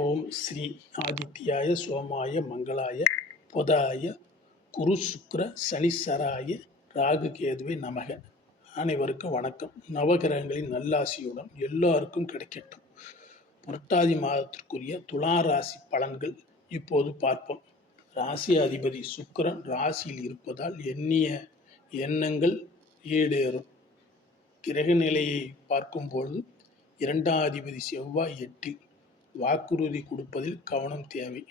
ஓம் ஸ்ரீ ஆதித்யாய சோமாய மங்களாய பொதாய குரு சுக்ர சனிசராய ராகு கேதுவே நமக. அனைவருக்கும் வணக்கம். நவகிரகங்களின் நல்லாசியுடன் எல்லாருக்கும் கிடைக்கட்டும். புரட்டாதி மாதத்திற்குரிய துலா ராசி பலன்கள் இப்போது பார்ப்போம். ராசி அதிபதி சுக்கரன் ராசியில் இருப்பதால் எண்ணிய எண்ணங்கள் ஈடேறும் கிரக நிலையை பார்க்கும்பொழுது இரண்டாம் அதிபதி செவ்வாய் எட்டில் வாக்குறுதி கொடுப்பதில் கவனம் தேவை.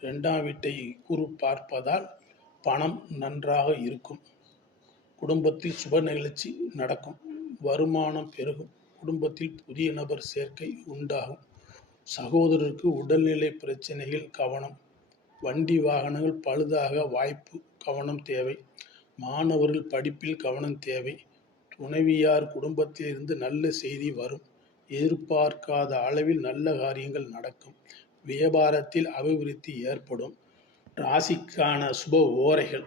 இரண்டாம் வீட்டை குரு பார்ப்பதால் பணம் நன்றாக இருக்கும். குடும்பத்தில் சுப நிகழ்ச்சி நடக்கும். வருமானம் பெருகும். குடும்பத்தில் புதிய நபர் சேர்க்கை உண்டாகும். சகோதரருக்கு உடல்நிலை பிரச்சனைகள் கவனம். வண்டி வாகனங்கள் பழுதாக வாய்ப்பு கவனம் தேவை. மாணவர்கள் படிப்பில் கவனம் தேவை. துணைவியார் குடும்பத்திலிருந்து நல்ல செய்தி வரும். எதிர்பார்க்காத அளவில் நல்ல காரியங்கள் நடக்கும். வியாபாரத்தில் அபிவிருத்தி ஏற்படும். ராசிக்கான சுப ஓரைகள்.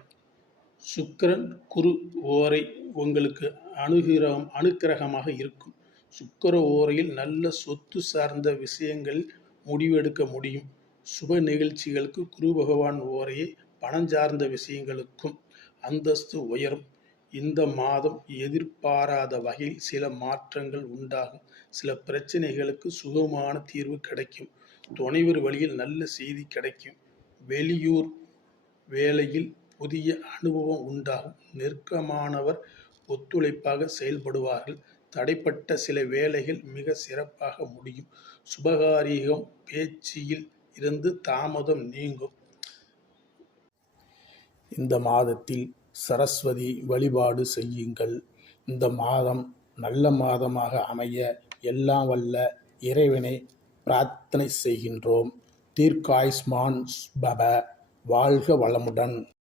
சுக்கரன் குரு ஓரை உங்களுக்கு அனுகிரகம் அனுக்கிரகமாக இருக்கும். சுக்கர ஓரையில் நல்ல சொத்து சார்ந்த விஷயங்கள் முடிவெடுக்க முடியும். சுப நிகழ்ச்சிகளுக்கு குரு பகவான் ஓரையை பணம் சார்ந்த விஷயங்களுக்கும் அந்தஸ்து உயரும். இந்த மாதம் எதிர்பாராத வகையில் சில மாற்றங்கள் உண்டாகும். சில பிரச்சனைகளுக்கு சுகமான தீர்வு கிடைக்கும். துணைவர் வழியில் நல்ல செய்தி கிடைக்கும். வெளியூர் வேலையில் புதிய அனுபவம் உண்டாகும். நெருக்கமானவர் ஒத்துழைப்பாக செயல்படுவார்கள். தடைப்பட்ட சில வேலைகள் மிக சிறப்பாக முடியும். சுபகாரியம் பேச்சில் இருந்து தாமதம் நீங்கும். இந்த மாதத்தில் சரஸ்வதி வழிபாடு செய்யுங்கள். இந்த மாதம் நல்ல மாதமாக அமைய எல்லாம் வல்ல இறைவனை பிரார்த்தனை செய்கின்றோம். தீர்க்காயுஷ்மான் பவ வாழ்க வளமுடன்.